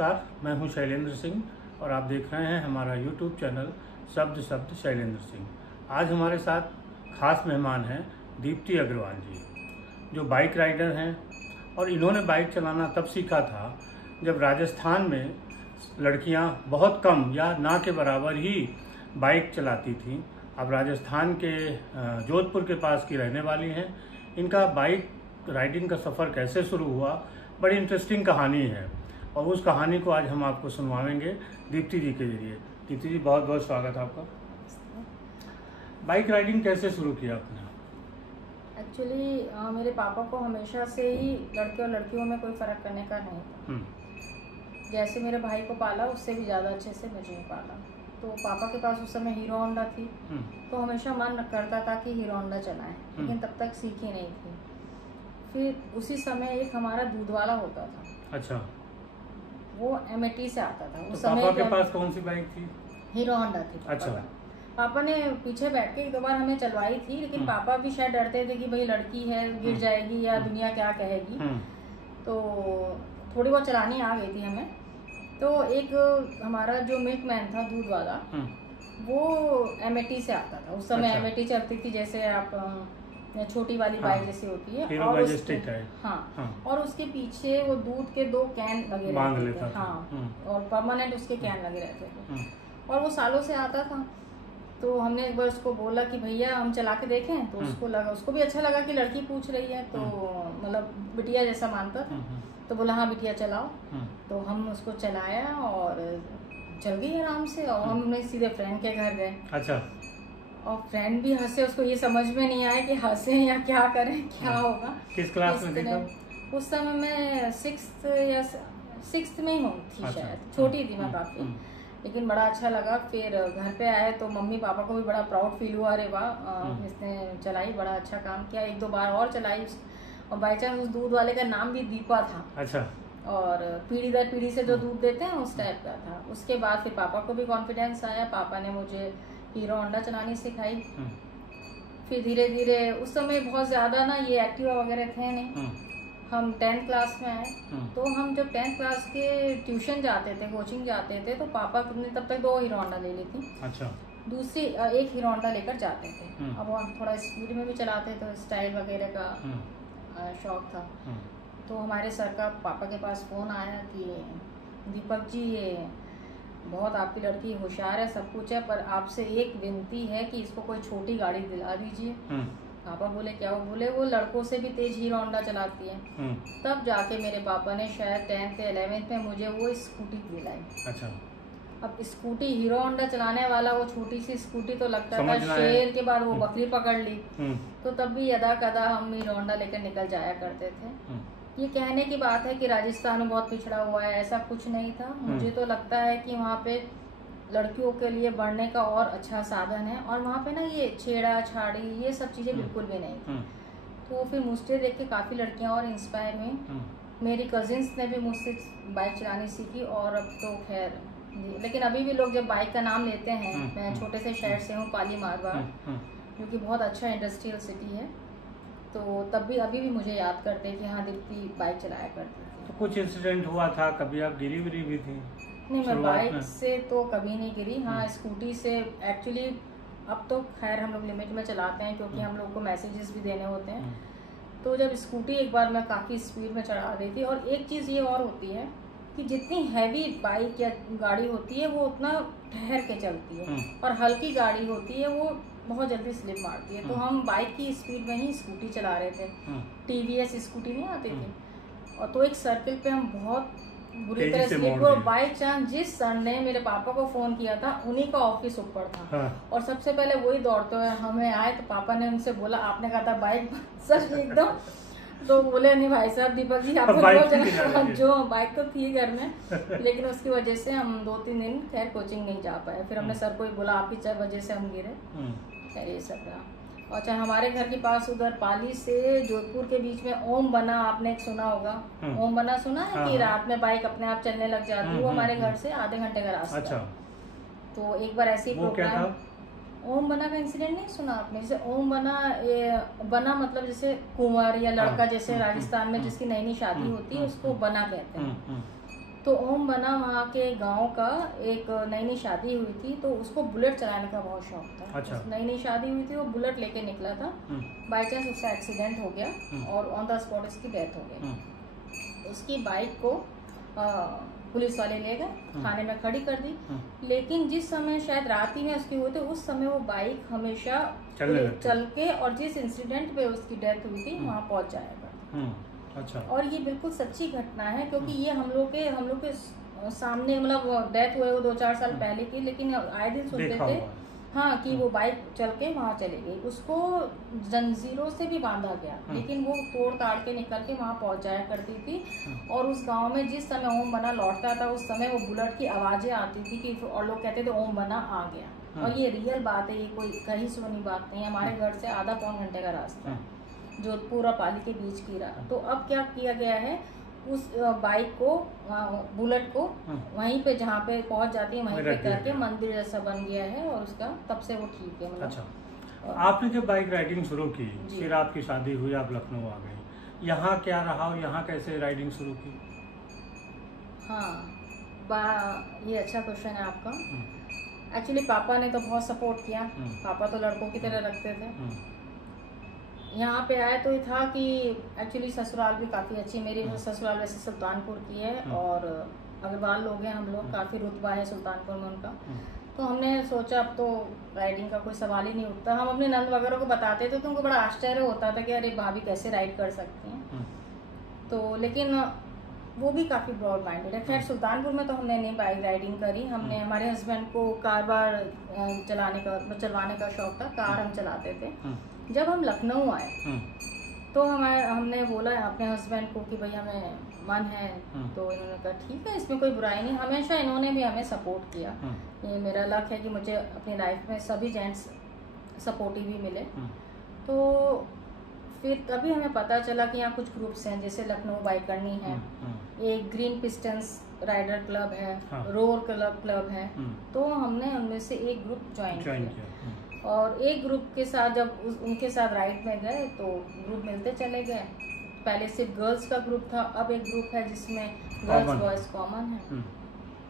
नमस्कार, मैं हूं शैलेंद्र सिंह और आप देख रहे हैं हमारा YouTube चैनल शब्द शब्द शैलेंद्र सिंह। आज हमारे साथ खास मेहमान हैं दीप्ति अग्रवाल जी, जो बाइक राइडर हैं और इन्होंने बाइक चलाना तब सीखा था जब राजस्थान में लड़कियां बहुत कम या ना के बराबर ही बाइक चलाती थीं। अब राजस्थान के जोधपुर के पास की रहने वाली हैं। इनका बाइक राइडिंग का सफ़र कैसे शुरू हुआ, बड़ी इंटरेस्टिंग कहानी है और उस कहानी को आज हम आपको सुनवाएंगे दीप्ति जी के जरिए। दीप्ति जी, बहुत बहुत स्वागत है आपका। बाइक राइडिंग कैसे शुरू किया आपने? एक्चुअली मेरे पापा को हमेशा से ही लड़के और लड़कियों में कोई फ़र्क करने का नहीं था। जैसे मेरे भाई को पाला उससे भी ज़्यादा अच्छे से मुझे पाला। तो पापा के पास उस समय हीरो होंडा थी, तो हमेशा मन करता था कि हीरो होंडा चलाएं, लेकिन तब तक सीखी नहीं थी। फिर उसी समय एक हमारा दूध वाला होता था। अच्छा। वो एमएटी से आता था। उस समय पापा के पास कौन सी बाइक थी? हीरो होंडा थी। अच्छा। पापा ने पीछे बैठ के एक दो बार हमें चलवाई थी, लेकिन पापा भी शायद डरते थे कि भाई लड़की है, गिर जाएगी या दुनिया क्या कहेगी। तो थोड़ी बहुत चलानी आ गई थी हमें। तो एक हमारा जो मिल्कमैन था, दूध वाला, वो एमएटी से आता था। उस समय एमएटी चलती थी, जैसे आप छोटी वाली बाइक जैसी होती है, और उसके पीछे वो दूध के 2 कैन लगे रहते थे। हाँ, और परमानेंट उसके कैन लगे रहते थे और वो सालों से आता था। तो हमने एक बार उसको बोला कि भैया हम चला के देखें, तो उसको भी अच्छा लगा कि लड़की पूछ रही है, तो मतलब बिटिया जैसा मानता था। तो बोला हाँ बिटिया चलाओ। तो हम उसको चलाया और चल गई आराम से, और हमने सीधे फ्रेंड के घर गए। अच्छा। और फ्रेंड भी हंसे, उसको ये समझ में नहीं आया कि हंसे या क्या करें, क्या होगा। किस क्लास में थी? उस समय मैं 6th में ही थी शायद, छोटी थी मैं काफी, लेकिन बड़ा अच्छा लगा। फिर घर पे आए तो मम्मी पापा को भी बड़ा प्राउड फील हुआ, अरे वाह इसने चलाई, बड़ा अच्छा काम किया। 1-2 बार और चलाई, और बाई चांस उस दूध वाले का नाम भी दीपा था। अच्छा। और पीढ़ी दर पीढ़ी से जो दूध देते हैं उस टाइप का था। उसके बाद फिर पापा को भी कॉन्फिडेंस आया, पापा ने मुझे हीरो होंडा चलानी सिखाई। फिर धीरे धीरे, उस समय बहुत ज्यादा ना ये एक्टिवा वगैरह थे नहीं। हम 10th क्लास में आए, तो हम जब 10th क्लास के ट्यूशन जाते थे, कोचिंग जाते थे, तो पापा ने तब तक 2 हीरो होंडा ले ली थी। अच्छा। दूसरी एक हीरो होंडा लेकर जाते थे। अब वो थोड़ा स्पीड में भी चलाते थे, स्टाइल वगैरह का शौक था। तो हमारे सर का पापा के पास फोन आया कि दीपक जी, ये बहुत आपकी लड़की होशियार है, सब कुछ है, पर आपसे एक विनती है कि इसको कोई छोटी गाड़ी दिला दीजिए। पापा बोले क्या? वो बोले वो लड़कों से भी तेज हीरो होंडा चलाती है। तब जाके मेरे पापा ने शायद 10th या 11th में मुझे वो स्कूटी दिलाई। अच्छा। अब स्कूटी, हीरो होंडा चलाने वाला वो छोटी सी स्कूटी तो लगता था शेर के बाद वो बकरी पकड़ ली। तो तब भी यदा कदा हम हीरो होंडा लेकर निकल जाया करते थे। ये कहने की बात है कि राजस्थान में बहुत पिछड़ा हुआ है, ऐसा कुछ नहीं था। मुझे तो लगता है कि वहाँ पे लड़कियों के लिए बढ़ने का और अच्छा साधन है, और वहाँ पे ना ये छेड़ा छाड़ी ये सब चीज़ें बिल्कुल भी नहीं थी। तो फिर मुझसे देख के काफ़ी लड़कियाँ और इंस्पायर हुई। मेरी कजिन्स ने भी मुझसे बाइक चलानी सीखी, और अब तो खैर, लेकिन अभी भी लोग जब बाइक का नाम लेते हैं, मैं छोटे से शहर से हूँ, पाली मारवाड़, जो कि बहुत अच्छा इंडस्ट्रियल सिटी है, तो तब भी अभी भी मुझे याद करते हैं कि हाँ दीप्ति बाइक चलाया करती थी। तो कुछ इंसिडेंट हुआ था, कभी आप गिरी विरी भी थी? नहीं, मैं बाइक से तो कभी नहीं गिरी। हाँ, स्कूटी से एक्चुअली अब तो खैर हम लोग लिमिट में चलाते हैं, क्योंकि हम लोग को मैसेजेस भी देने होते हैं। तो जब स्कूटी एक बार मैं काफ़ी स्पीड में चला रही थी, और एक चीज़ ये और होती है कि जितनी हैवी बाइक या गाड़ी होती है वो उतना ठहर के चलती है, और हल्की गाड़ी होती है वो बहुत जल्दी स्लिप मारती है। तो हम बाइक की स्पीड में ही स्कूटी चला रहे थे, टीवीएस स्कूटी नहीं आती थी, और तो एक सर्किल पे हम बहुत बुरी तरह स्लिप हुए। बाई चांस जिस सर ने मेरे पापा को फोन किया था, उन्हीं का ऑफिस ऊपर था। और सबसे पहले वही दौड़ते हुए हमें आए, तो पापा ने उनसे बोला आपने कहा था बाइक सर एकदम, तो बोले नहीं भाई साहब, दीपक जी आपको जो बाइक तो थी घर में, लेकिन उसकी वजह से हम 2-3 दिन खैर कोचिंग नहीं जा पाए। फिर हमने सर को ही बोला आपकी वजह से हम गिरे। खैर ये सब रहा। अच्छा, हमारे घर के पास उधर पाली से जोधपुर के बीच में ओम बना, आपने एक सुना होगा, ओम बना सुना है कि रात में बाइक अपने आप चलने लग जाती है। वो हमारे घर से आधे घंटे का रास्ता। अच्छा। तो एक बार ऐसी प्रोग्राम, ओम बना का इंसिडेंट नहीं सुना आपने? जैसे ओम बना मतलब जैसे कुंवर या लड़का, जैसे राजस्थान में जिसकी नई नई शादी होती है उसको बना कहते हैं। तो ओम बना वहाँ के गांव का, एक नई शादी हुई थी तो उसको बुलेट चलाने का बहुत शौक था। अच्छा। नई शादी हुई थी, वो बुलेट लेके निकला था, बाई चांस उसका एक्सीडेंट हो गया और ऑन द स्पॉट उसकी डेथ हो गई। उसकी बाइक को पुलिस वाले ले गए, थाने में खड़ी कर दी। लेकिन जिस समय शायद रात ही में उसकी हुई थी, उस समय वो बाइक हमेशा चल के और जिस इंसिडेंट पे उसकी डेथ हुई थी वहाँ पहुँच जाया करती। अच्छा। और ये बिल्कुल सच्ची घटना है, क्योंकि ये हम लोग के सामने, मतलब डेथ हुए वो 2-4 साल पहले की, लेकिन आए दिन सुनते थे हाँ कि वो बाइक चल के वहाँ चली गई, उसको जंजीरों से भी बांधा गया, लेकिन वो तोड़ ताड़ के निकल के वहाँ पहुँच जाया करती थी। और उस गांव में जिस समय ओम बना लौटता था, उस समय वो बुलेट की आवाजें आती थी कि, और लोग कहते थे ओम बना आ गया। और ये रियल बात है, ये कोई कहीं सुनी बात नहीं है। हमारे घर से आधा पौन घंटे का रास्ता है, जोधपुर और पाली के बीच की राह। तो अब क्या किया गया है, उस बाइक को, बुलेट को वहीं पे जहाँ पे पहुँच जाती है वहीं पे करके मंदिर जैसा बन गया है, और उसका तब से वो ठीक है। मतलब अच्छा, आपने जब बाइक राइडिंग शुरू की, फिर आपकी शादी हुई, आप लखनऊ आ गई, यहाँ क्या रहा और यहाँ कैसे राइडिंग शुरू की? हाँ, ये अच्छा क्वेश्चन है आपका। एक्चुअली पापा ने तो बहुत सपोर्ट किया, पापा तो लड़कों की तरह रखते थे। यहाँ पे आए तो ये था कि एक्चुअली ससुराल भी काफ़ी अच्छी, मेरी ससुराल वैसे सुल्तानपुर की है और अग्रवाल लोग हैं हम लोग, काफ़ी रुतबा है सुल्तानपुर में उनका। तो हमने सोचा अब तो राइडिंग का कोई सवाल ही नहीं उठता। हम अपने नंद वगैरह को बताते थे तो उनको बड़ा आश्चर्य होता था कि अरे भाभी कैसे राइड कर सकती हैं। तो लेकिन वो भी काफ़ी ब्रॉड माइंडेड है। खैर सुल्तानपुर में तो हमने नहीं बाइक राइडिंग करी, हमने, हमारे हस्बैंड को कार चलवाने का शौक था, कार हम चलाते थे। जब हम लखनऊ आए तो हमने बोला अपने हस्बैंड को कि भाई हमें मन है, तो इन्होंने कहा ठीक है, इसमें कोई बुराई नहीं। हमेशा इन्होंने भी हमें सपोर्ट किया। ये मेरा लक है कि मुझे अपनी लाइफ में सभी जेंट्स सपोर्टिव भी मिले। तो फिर तभी हमें पता चला कि यहाँ कुछ ग्रुप्स हैं, जैसे लखनऊ बाइक करनी है, एक ग्रीन पिस्टन्स राइडर क्लब है, रोर क्लब है। तो हमने उनमें से एक ग्रुप ज्वाइन किया और एक ग्रुप के साथ जब उनके साथ राइड में गए तो ग्रुप मिलते चले गए। पहले सिर्फ गर्ल्स का ग्रुप था, अब एक ग्रुप है जिसमें गर्ल्स बॉयज कॉमन है।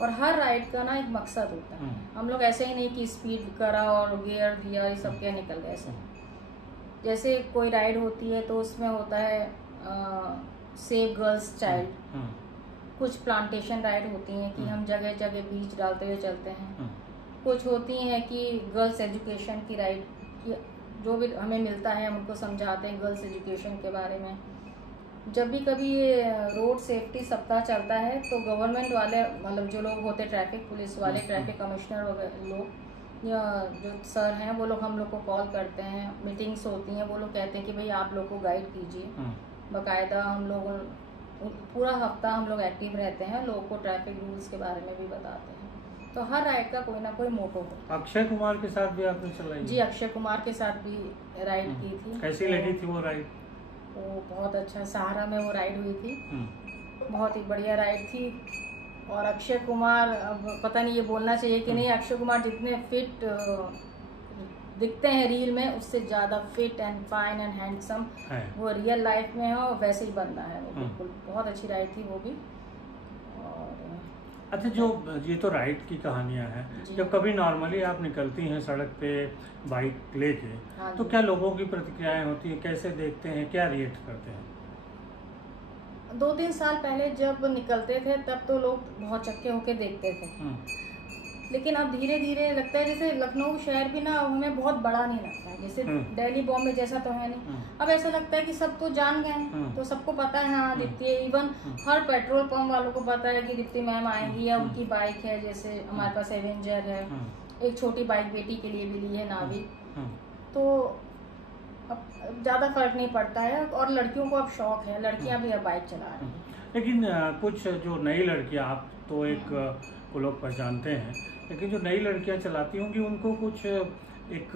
और हर राइड का ना एक मकसद होता है। हम लोग ऐसे ही नहीं कि स्पीड करा और गियर दिया, ये सब क्या निकल गए ऐसे। जैसे कोई राइड होती है तो उसमें होता है सेव गर्ल्स चाइल्ड, कुछ प्लांटेशन राइड होती हैं कि हम जगह जगह बीज डालते हुए चलते हैं, कुछ होती हैं कि गर्ल्स एजुकेशन की राइड, जो भी हमें मिलता है हम उनको समझाते हैं गर्ल्स एजुकेशन के बारे में। जब भी कभी ये रोड सेफ्टी सप्ताह चलता है तो गवर्नमेंट वाले, मतलब जो लोग होते ट्रैफिक पुलिस वाले, ट्रैफिक कमिश्नर वगैरह लोग या जो सर हैं वो लोग हम लोग को कॉल करते हैं, मीटिंग्स होती हैं, वो लोग कहते हैं कि भाई आप लोग को गाइड कीजिए। बाकायदा हम लोग पूरा हफ्ता हम लोग एक्टिव रहते हैं, लोगों को ट्रैफिक रूल्स के बारे में भी बताते हैं। तो हर राइड का कोई ना कोई मोटो होता है। अक्षय कुमार के साथ भी आपने चलाई? जी, अक्षय कुमार के साथ भी राइड की थी। कैसी लगी थी वो राइड? वो बहुत अच्छा, सहारा में वो राइड हुई थी, बहुत ही बढ़िया राइड थी। और अक्षय कुमार, अब पता नहीं ये बोलना चाहिए कि नहीं, अक्षय कुमार जितने फिट दिखते हैं रील में उससे ज़्यादा fit and fine and handsome वो रियल लाइफ में है, और वैसे ही बनना है वो। बिल्कुल बहुत अच्छी राइड थी वो भी। अच्छा, जो ये तो राइड की कहानियां हैं, जब कभी नॉर्मली आप निकलती हैं सड़क पे बाइक लेके, तो क्या लोगों की प्रतिक्रियाएं होती हैं, कैसे देखते हैं, क्या रिएक्ट करते हैं? 2-3 साल पहले जब निकलते थे तब तो लोग बहुत चक्के होके देखते थे, लेकिन अब धीरे धीरे लगता है जैसे लखनऊ शहर भी ना हमें बहुत बड़ा नहीं लगता है, जैसे दिल्ली बॉम्बे जैसा तो है नहीं। अब ऐसा लगता है कि सब तो जान गए हैं, तो सबको पता है हाँ दीप्ति है। इवन हर पेट्रोल पंप वालों को पता है कि दीप्ति मैम आएंगी, या उनकी बाइक है, जैसे हमारे पास एवेंजर है, एक छोटी बाइक बेटी के लिए भी ली है नाविक। तो अब ज़्यादा फर्क नहीं पड़ता है, और लड़कियों को अब शौक है, लड़कियां भी अब बाइक चला रही हैं। लेकिन कुछ जो नई लड़कियां, आप तो एक को लोग पहचानते हैं, लेकिन जो नई लड़कियां चलाती होंगी उनको कुछ एक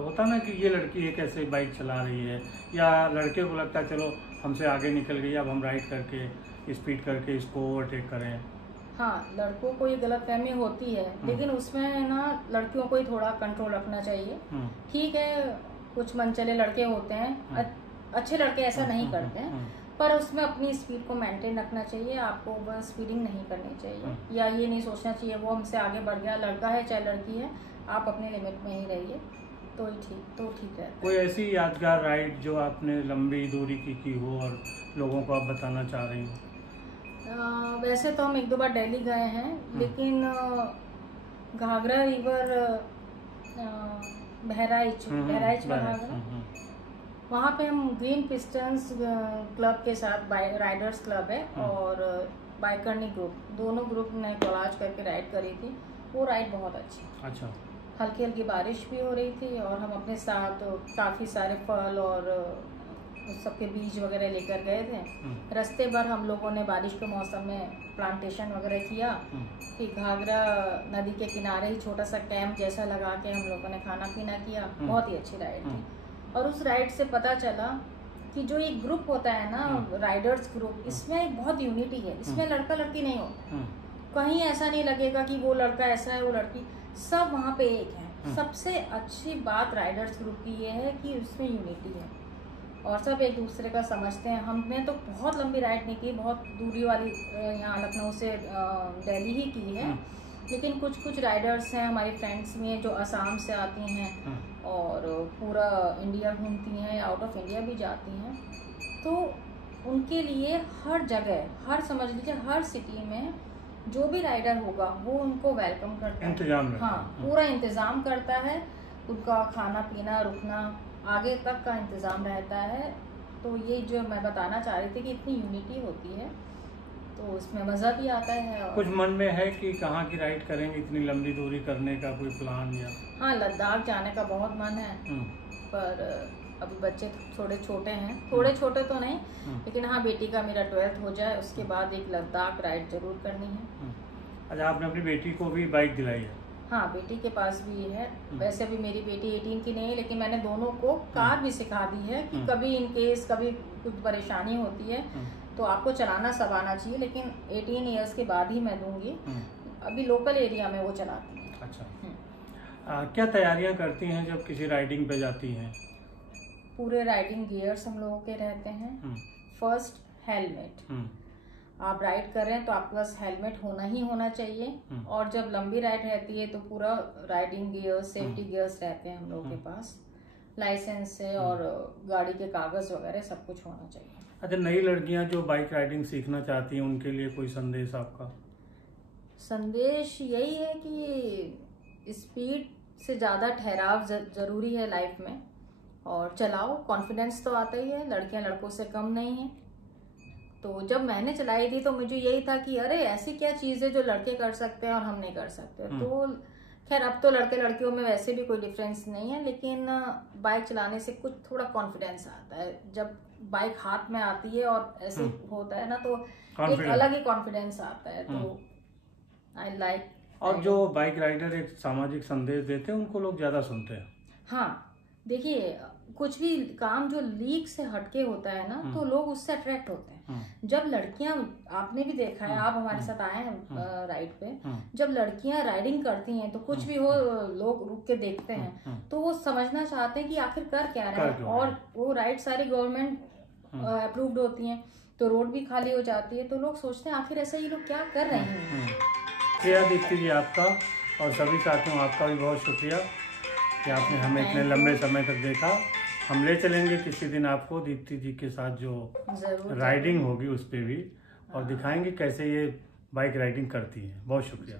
होता ना कि ये लड़की एक ऐसे बाइक चला रही है, या लड़के को लगता है चलो हमसे आगे निकल गई, अब हम राइड करके स्पीड करके इसको ओवरटेक करें। हाँ, लड़कों को ये गलतफहमी होती है, लेकिन उसमें ना लड़कियों को ही थोड़ा कंट्रोल रखना चाहिए। ठीक है, कुछ मनचले लड़के होते हैं, अच्छे लड़के ऐसा नहीं करते हैं, पर उसमें अपनी स्पीड को मेंटेन रखना चाहिए, आपको ओवर स्पीडिंग नहीं करनी चाहिए, या ये नहीं सोचना चाहिए वो हमसे आगे बढ़ गया, लड़का है चाहे लड़की है, आप अपने लिमिट में ही रहिए तो ठीक रहता है। कोई ऐसी यादगार राइड जो आपने लंबी दूरी की हो और लोगों को आप बताना चाह रही हो? वैसे तो हम 1-2 बार दिल्ली गए हैं, लेकिन घाघरा रिवर, बहराइच में घाघरा, वहाँ पे हम ग्रीन पिस्टन्स क्लब के साथ, राइडर्स क्लब है और बाइकर्नी ग्रुप, दोनों ग्रुप ने कोलाज करके राइड करी थी। वो राइड बहुत अच्छी। अच्छा। हल्की हल्की बारिश भी हो रही थी और हम अपने साथ काफ़ी सारे फल और उस सबके बीज वगैरह लेकर गए थे। रास्ते भर हम लोगों ने बारिश के मौसम में प्लांटेशन वगैरह किया, कि घाघरा नदी के किनारे ही छोटा सा कैंप जैसा लगा के हम लोगों ने खाना पीना किया। बहुत ही अच्छी राइड थी। और उस राइड से पता चला कि जो एक ग्रुप होता है ना, राइडर्स ग्रुप, इसमें एक बहुत यूनिटी है। इसमें लड़का लड़की नहीं होता, कहीं ऐसा नहीं लगेगा कि वो लड़का ऐसा है वो लड़की, सब वहाँ पे एक है। सबसे अच्छी बात राइडर्स ग्रुप की ये है कि उसमें यूनिटी है और सब एक दूसरे का समझते हैं। हमने तो बहुत लंबी राइड नहीं की, बहुत दूरी वाली यहाँ लखनऊ से दिल्ली ही की है, लेकिन कुछ राइडर्स हैं हमारी फ्रेंड्स में जो असम से आती हैं और पूरा इंडिया घूमती हैं, आउट ऑफ इंडिया भी जाती हैं। तो उनके लिए हर जगह, हर समझ लीजिए हर सिटी में जो भी राइडर होगा वो उनको वेलकम करता है। हाँ, पूरा इंतज़ाम करता है, उनका खाना पीना रुकना आगे तक का इंतज़ाम रहता है। तो ये जो मैं बताना चाह रही थी कि इतनी यूनिटी होती है तो उसमें मज़ा भी आता है। और कुछ मन में है कि कहाँ की राइड करेंगे, इतनी लंबी दूरी करने का कोई प्लान? या हाँ, लद्दाख जाने का बहुत मन है, पर अभी बच्चे थोड़े छोटे हैं, थोड़े छोटे तो नहीं, लेकिन हाँ बेटी का मेरा 12th हो जाए उसके बाद एक लद्दाख राइड जरूर करनी है। अच्छा, आपने अपनी बेटी को भी बाइक दिलाई है? हाँ, बेटी के पास भी है। वैसे अभी मेरी बेटी 18 की नहीं है, लेकिन मैंने दोनों को कार भी सिखा दी है कि कभी इन केस कभी कुछ परेशानी होती है तो आपको चलाना सब आना चाहिए, लेकिन 18 ईयर्स के बाद ही मैं दूंगी। अभी लोकल एरिया में वो चलाती है। अच्छा। क्या तैयारियां करती हैं जब किसी राइडिंग पे जाती हैं? पूरे राइडिंग गियर्स हम लोगों के रहते हैं। First, helmet. आप राइड कर रहे हैं तो आपके पास हेलमेट होना ही होना चाहिए। और जब लंबी राइड रहती है तो पूरा राइडिंग गियर्स, सेफ्टी गियर्स रहते हैं हम लोगों के पास, लाइसेंस से और गाड़ी के कागज वगैरह सब कुछ होना चाहिए। अच्छा, नई लड़कियां जो बाइक राइडिंग सीखना चाहती हैं उनके लिए कोई संदेश आपका? संदेश यही है कि स्पीड से ज़्यादा ठहराव जरूरी है लाइफ में, और चलाओ, कॉन्फिडेंस तो आता ही है, लड़कियां लड़कों से कम नहीं है। तो जब मैंने चलाई थी तो मुझे यही था कि अरे ऐसी क्या चीज़ है जो लड़के कर सकते हैं और हम नहीं कर सकते। तो खैर अब तो लड़के लड़कियों में वैसे भी कोई डिफरेंस नहीं है, लेकिन बाइक चलाने से कुछ थोड़ा कॉन्फिडेंस आता है। जब बाइक हाथ में आती है और ऐसे होता है ना तो एक अलग ही कॉन्फिडेंस आता है। तो आई लाइक। और जो बाइक राइडर एक सामाजिक संदेश देते हैं उनको लोग ज्यादा सुनते हैं। हाँ, देखिए कुछ भी काम जो लीक से हटके होता है ना तो लोग उससे अट्रैक्ट होते हैं। जब लड़कियां, आपने भी देखा है, आप हमारे साथ आए हैं राइड पे, जब लड़कियां राइडिंग करती हैं तो कुछ भी हो लोग रुक के देखते हैं, तो वो समझना चाहते हैं कि आखिर कर क्या रहे हैं। और वो राइड सारी गवर्नमेंट अप्रूव्ड होती हैं तो रोड भी खाली हो जाती है, तो लोग सोचते हैं आखिर ऐसा ये लोग क्या कर रहे हैं। शुक्रिया दीप्ति जी आपका, और सभी साथियों आपका भी बहुत शुक्रिया कि आपने हमें इतने लंबे समय तक देखा। हम ले चलेंगे किसी दिन आपको दीप्ति जी के साथ जो राइडिंग होगी उस पे भी, और दिखाएंगे कैसे ये बाइक राइडिंग करती है। बहुत शुक्रिया।